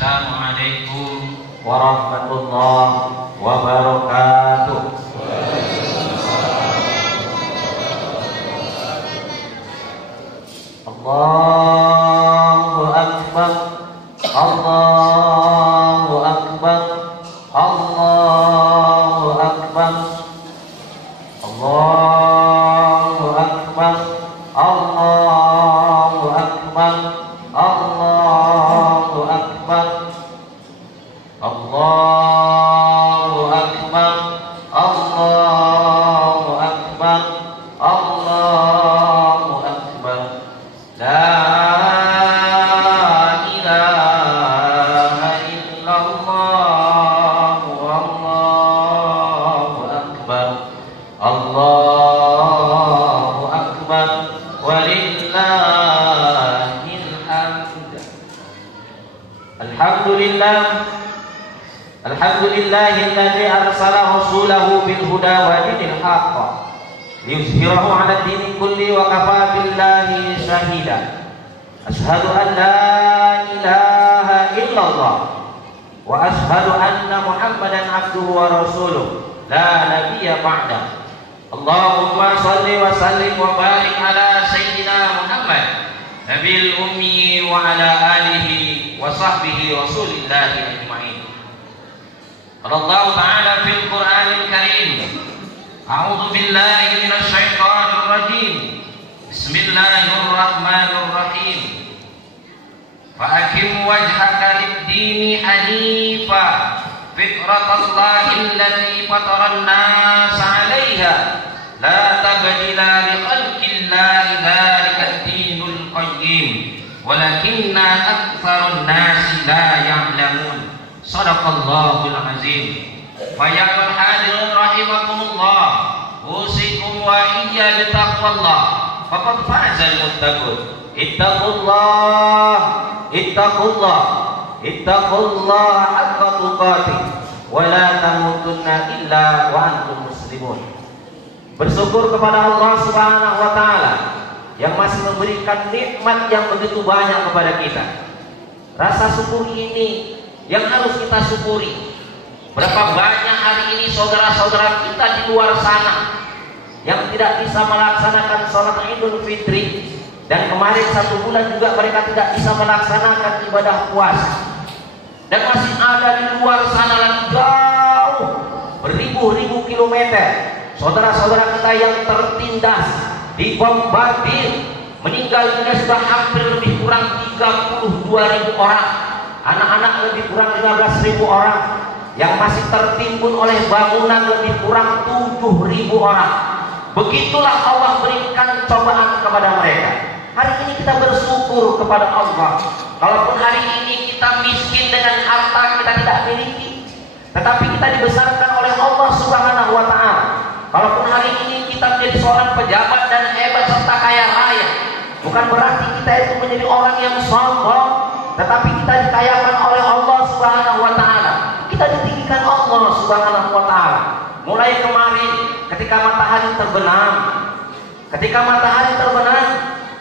Assalamualaikum warahmatullahi wabarakatuh. Allahu Akbar, Allahu Akbar, Allahu Akbar, Allahu Akbar, Allahu Akbar, Allahu Akbar, Allahu Akbar, Allahu Akbar, Allahu Akbar. La ilaha illallah, Allahu Akbar, Allahu Akbar, walillahil hamd. Alhamdulillah, alhamdulillahilladzi arsala rasulahu bil huda wa dinil haqq liyuzhirahu 'ala ad-dini kulli wa kafaa billahi shahida. Asyhadu an la ilaha illallah wa asyhadu anna Muhammadan 'abduhu wa rasuluh la nabiyya ba'da. Allahumma shalli wa sallim wa barik ala sayyidina Muhammad nabil ummi wa ala alihi wa sahbihi rasulillahi ajma'in. Allah Ta'ala fil Qur'anil Karim, a'udzu billahi minasy syaithanir rajim. Bismillahirrahmanirrahim. Fa'akim wajhaka lid-dini hanifa fitratallahi allati fataran nas 'alaiha la tabdila li khalqillahi dzalika ad-dinul qayyim walakinna aktsarun nasi la ya'lamun. Sadaqallahul azim. Fayaqul hadirun rahimakumullah, usikum wa iyya bitaqwallah faqad fazal muttaqun. Ittaqullah, ittaqullah, ittaqullah haqqa tuqatih wa la tamutunna illa wa antum muslimun. Bersyukur kepada Allah Subhanahu wa taala yang masih memberikan nikmat yang begitu banyak kepada kita. Rasa syukur ini yang harus kita syukuri. Berapa banyak hari ini saudara-saudara kita di luar sana yang tidak bisa melaksanakan sholat Idul Fitri, dan kemarin 1 bulan juga mereka tidak bisa melaksanakan ibadah puasa, dan masih ada di luar sana lagi jauh beribu-ribu kilometer saudara-saudara kita yang tertindas, dibombardir, meninggal dunia sudah hampir lebih kurang 32.000 orang. Anak-anak lebih kurang 15.000 orang, yang masih tertimbun oleh bangunan lebih kurang 7.000 orang. Begitulah Allah berikan cobaan kepada mereka. Hari ini kita bersyukur kepada Allah. Kalaupun hari ini kita miskin dengan harta kita tidak miliki, tetapi kita dibesarkan oleh Allah Subhanahu wa taala. Kalaupun hari ini kita menjadi seorang pejabat dan hebat serta kaya raya, bukan berarti kita itu menjadi orang yang sombong, tetapi kita dikayakan oleh Allah Subhanahu wa taala. Kita ditinggikan Allah Subhanahu wa taala. Mulai kemarin ketika matahari terbenam,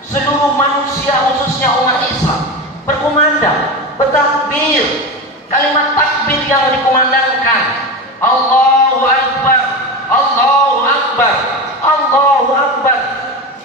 seluruh manusia khususnya umat Islam berkumandang, bertakbir. Kalimat takbir yang dikumandangkan, Allahu Akbar, Allahu Akbar, Allahu Akbar.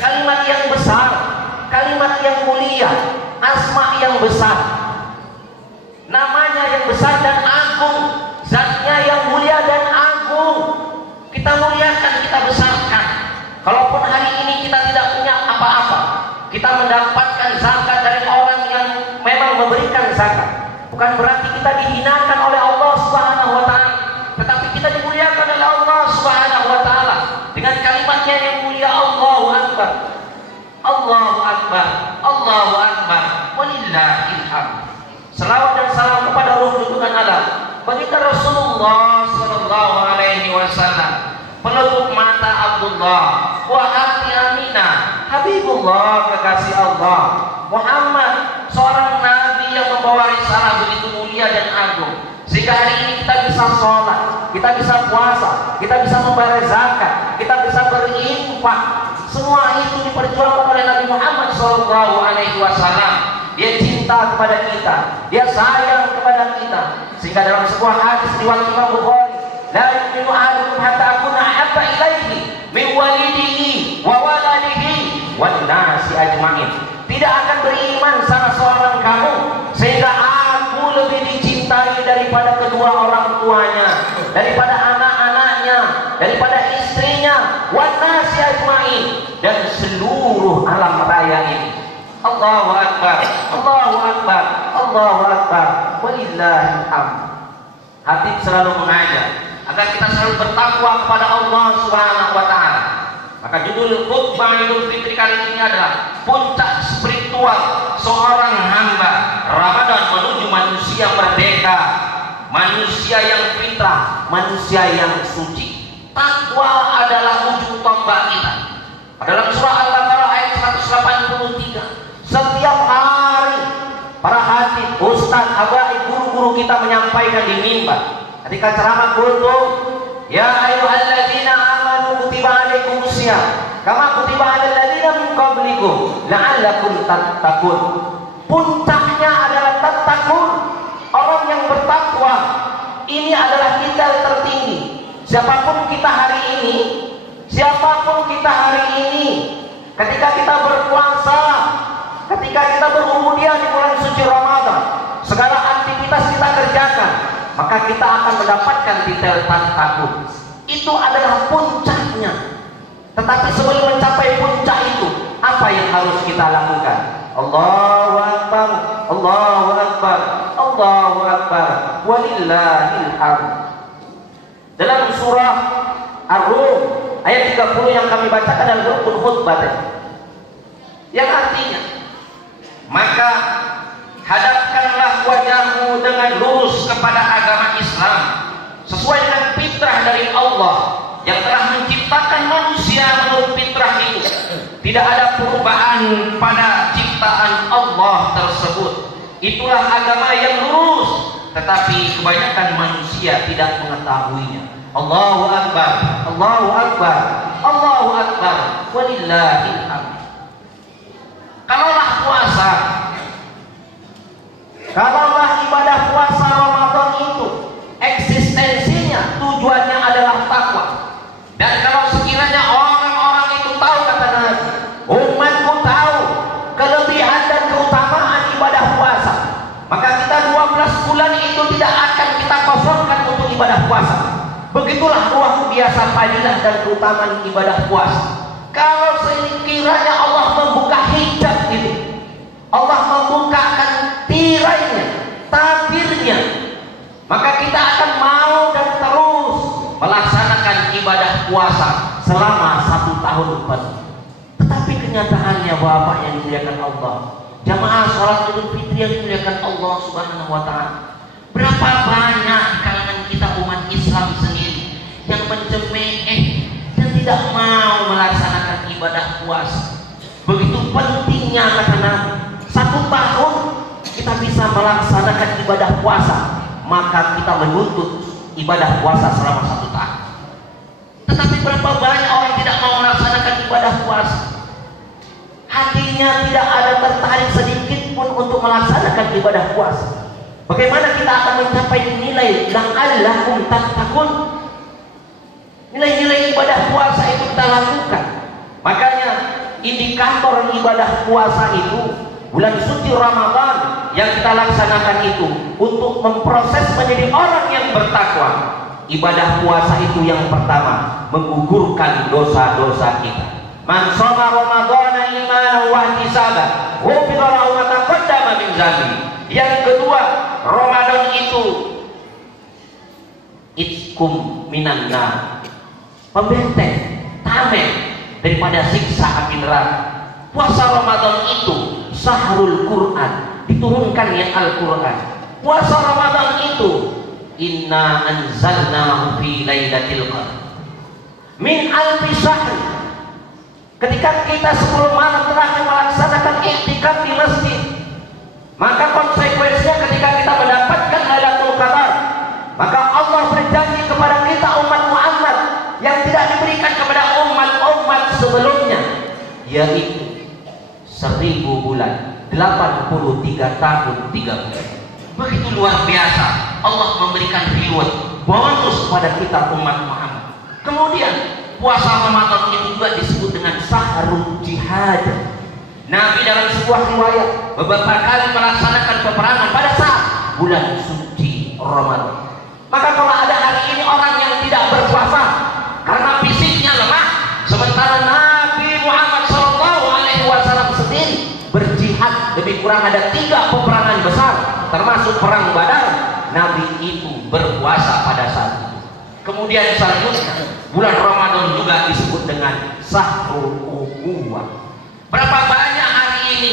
Kalimat yang besar, kalimat yang mulia, asma yang besar, namanya yang besar dan agung, zatnya yang mulia dan agung. Kita muliakan, kita besarkan. Kalaupun hari ini kita tidak punya apa-apa, kita mendapatkan zakat dari orang yang memang memberikan zakat, bukan berarti kita dihinakan oleh Allah Subhanahu wa taala, tetapi kita dimuliakan oleh Allah Subhanahu wa taala dengan kalimatnya yang mulia, Allahu Akbar, Allahu Akbar, Allahu Akbar, walillahil hamd. Selawat dan salam kepada ruh junjungan alam baginda Rasulullah sallallahu alaihi wasallam, pelupuk mata Abdullah, buah hati Aminah, Habibullah, kekasih Allah, Muhammad, seorang nabi yang membawa risalah begitu mulia dan agung, sehingga hari ini kita bisa sholat, kita bisa puasa, kita bisa membayar zakat, kita bisa berinfak. Semua itu diperjuangkan oleh Nabi Muhammad sallallahu alaihi wasallam. Dia cinta kepada kita, dia sayang kepada kita. Sehingga dalam sebuah hadis riwayat Imam Bukhari, la yu'minu ahadukum hatta akuna ahabba ilaihi min walidihi wa waladihi wan nasi ajmain. Tidak akan beriman salah seorang kamu sehingga aku lebih dicintai daripada kedua orang tuanya, daripada anak-anaknya, daripada istrinya, wan nasi ajmain, dan seluruh alam raya ini. Allahu Akbar, Allahu Akbar, Allahu Akbar, walillahil hamd. Habib selalu mengajak agar kita selalu bertakwa kepada Allah Subhanahu wa taala. Maka judul khutbah Idul Fitri kali ini adalah puncak spiritual seorang hamba. Ramadan menuju manusia merdeka, manusia yang fitrah, manusia yang suci. Takwa adalah ujung tombak kita. Dalam surah Al-Baqarah ayat 183, setiap hari para hadis, ustaz, habaib, guru-guru kita menyampaikan di mimbar ketika ceramah kultum, ya ayyuhalladzina amanu kutiba alaikumusiyam kama kutiba alal ladzina min qablikum la'allakum tattaqun. Puncaknya adalah tattaqun, orang yang bertakwa. Ini adalah kita tertinggi. Siapapun kita hari ini, siapapun kita hari ini, ketika kita berpuasa, ketika kita berumudiyah di bulan suci Ramadan, segala aktivitas kita kerjakan, maka kita akan mendapatkan titel tattaqun. Itu adalah puncaknya. Tetapi sebelum mencapai puncak itu, apa yang harus kita lakukan? Allahu Akbar, Allahu Akbar, Allahu Akbar, walillahil hamd. Dalam surah Ar-Rum ayat 30 yang kami bacakan dalam rukun khutbah tadi, yang artinya, maka hadapkanlah wajahmu dengan lurus kepada agama Islam sesuai dengan fitrah dari Allah yang telah menciptakan manusia menurut fitrah itu. Tidak ada perubahan pada ciptaan Allah tersebut. Itulah agama yang lurus, tetapi kebanyakan manusia tidak mengetahuinya. Allahu Akbar, Allahu Akbar, Allahu Akbar, walillahil hamd. Kalaulah puasa, kalaulah ibadah puasa Ramadan itu eksistensinya, tujuannya adalah takwa. Dan kalau sekiranya orang-orang itu tahu, kata Nabi, umatku tahu kelebihan dan keutamaan ibadah puasa, maka kita 12 bulan itu tidak akan kita kosongkan untuk ibadah puasa. Begitulah luar biasa fadilah dan keutamaan ibadah puasa. Kalau sekiranya Allah membuka hijab itu, Allah membukakan tirainya, tabirnya, maka kita akan mau dan terus melaksanakan ibadah puasa selama 1 tahun penuh. Tetapi kenyataannya, Bapak yang dimuliakan Allah, jamaah sholat Idul Fitri yang dimuliakan Allah Subhanahu wa taala, berapa banyak kalangan kita umat Islam sendiri yang mencemeeh dan tidak mau melaksanakan ibadah puasa. Begitu pentingnya, kata Nabi, 1 tahun kita bisa melaksanakan ibadah puasa, maka kita menuntut ibadah puasa selama 1 tahun. Tetapi berapa banyak orang tidak mau melaksanakan ibadah puasa, hatinya tidak ada tertarik sedikit pun untuk melaksanakan ibadah puasa. Bagaimana kita akan mencapai nilai la'allakum tattaqun? Nilai-nilai ibadah puasa itu kita lakukan. Makanya indikator ibadah puasa itu bulan suci Ramadan yang kita laksanakan itu untuk memproses menjadi orang yang bertakwa. Ibadah puasa itu yang pertama, menggugurkan dosa-dosa kita. Man shoma Ramadhana imanan wa ihtisaban, ghufira lahu ma taqaddama min dzambi. Yang kedua, Ramadan itu itkum minan nar, pembenteng, tameng daripada siksa api neraka. Puasa Ramadan itu sahrul Quran, diturunkannya Al-Quran. Puasa Ramadan itu inna anzalnahu fi lailatul qadar min alfi syahr. Ketika kita 10 malam terakhir melaksanakan iktikaf di masjid, maka konsekuensinya ketika kita mendapatkan Lailatul Qadar, maka Allah berjanji kepada kita umat Muhammad yang tidak diberikan kepada umat-umat sebelumnya, yaitu 1000 bulan 83 tahun 3 bulan. Begitu luar biasa Allah memberikan reward, bonus kepada kita umat Muhammad. Kemudian puasa Ramadan itu juga disebut dengan syahrul jihad. Nabi dalam sebuah riwayat beberapa kali melaksanakan peperangan pada saat bulan suci Ramadan. Maka kalau ada hari ini orang yang tidak berpuasa karena fisiknya lemah, sementara Nabi Muhammad SAW sendiri berjihad, lebih kurang ada 3 peperangan besar termasuk perang Badar, Nabi itu berpuasa pada saat itu. Kemudian selanjutnya bulan Ramadan juga disebut dengan syahrul ukhuwah. Berapa banyak hari ini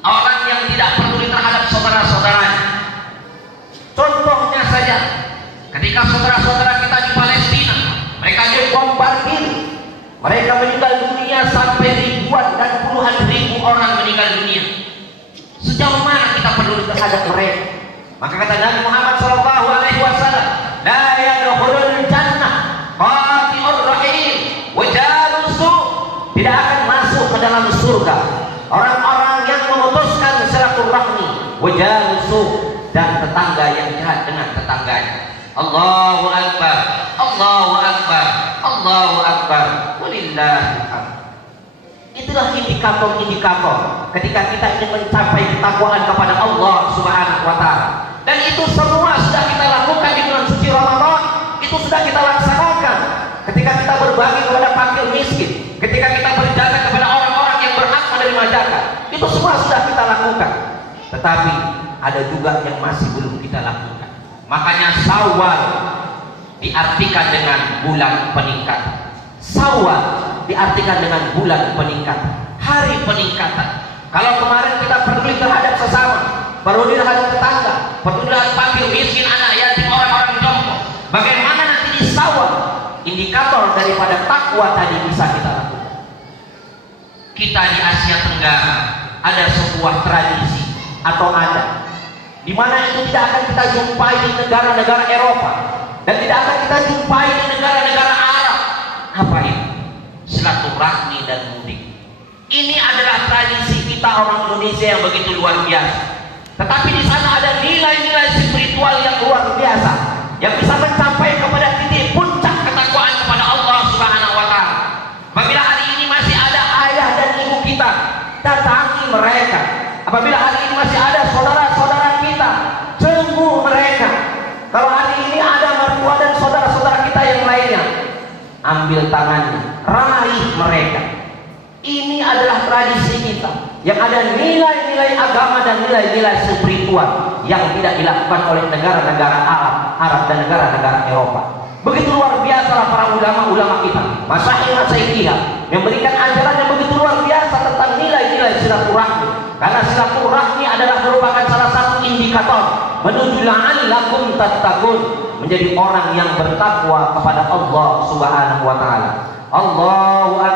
orang yang tidak peduli terhadap saudara-saudaranya. Contohnya saja ketika saudara-saudara kita di Palestina, mereka dibombardir, mereka meninggal dunia sampai ribuan dan puluhan ribu orang meninggal dunia. Sejauh mana kita peduli terhadap mereka? Maka kata Nabi Muhammad SAW, la yadkhulul jannah qati'ur rahim wa jalus su'. Tidak akan masuk ke dalam surga orang-orang yang memutuskan silaturahmi, wa jalus su', dan tetangga yang jahat dengan tetangganya. Allahu Akbar, Allahu Akbar, Allahu Akbar, walillahil hamd. Itulah indikator-indikator ketika kita ingin mencapai ketakwaan kepada Allah Subhanahu wa Ta'ala. Dan itu semua sudah kita lakukan di bulan suci Ramadan. Itu sudah kita laksanakan ketika kita berbagi kepada fakir miskin, ketika kita berjaga kepada orang-orang yang berhak menerima zakat. Itu semua sudah kita lakukan. Tetapi ada juga yang masih belum kita lakukan. Makanya Syawal diartikan dengan bulan peningkatan. Syawal diartikan dengan bulan peningkatan, hari peningkatan. Kalau kemarin kita peduli terhadap sesama, peduli terhadap tetangga, peduli terhadap fakir miskin, anak yatim, orang-orang jompo, bagaimana nanti di Syawal indikator daripada takwa tadi bisa kita lakukan. Kita di Asia Tenggara ada sebuah tradisi atau adat di mana itu tidak akan kita jumpai di negara-negara Eropa dan tidak akan kita jumpai di negara-negara Arab. Apa itu? Silaturahmi dan mudik. Ini adalah tradisi kita orang Indonesia yang begitu luar biasa. Tetapi di sana ada nilai-nilai spiritual yang luar biasa yang bisa mencapai kepada titik puncak ketakwaan kepada Allah Subhanahu wa Ta'ala. Apabila hari ini masih ada ayah dan ibu kita, datangi mereka. Apabila hari ini masih ada saudara-saudara kita, jenguk mereka. Kalau hari ini ada mertua dan saudara-saudara kita yang lainnya, ambil tangannya, raih mereka. Ini adalah tradisi kita yang ada nilai-nilai agama dan nilai-nilai spiritual yang tidak dilakukan oleh negara-negara Arab dan negara-negara Eropa. Begitu luar biasa para ulama-ulama kita, masyayikh-masyayikhiyah, memberikan ajaran yang begitu luar biasa tentang nilai-nilai silaturahmi. Karena silaturahmi adalah merupakan salah satu indikator menuju la'allakum tattaqun, menjadi orang yang bertakwa kepada Allah Subhanahu wa Ta'ala. Allahu Akbar.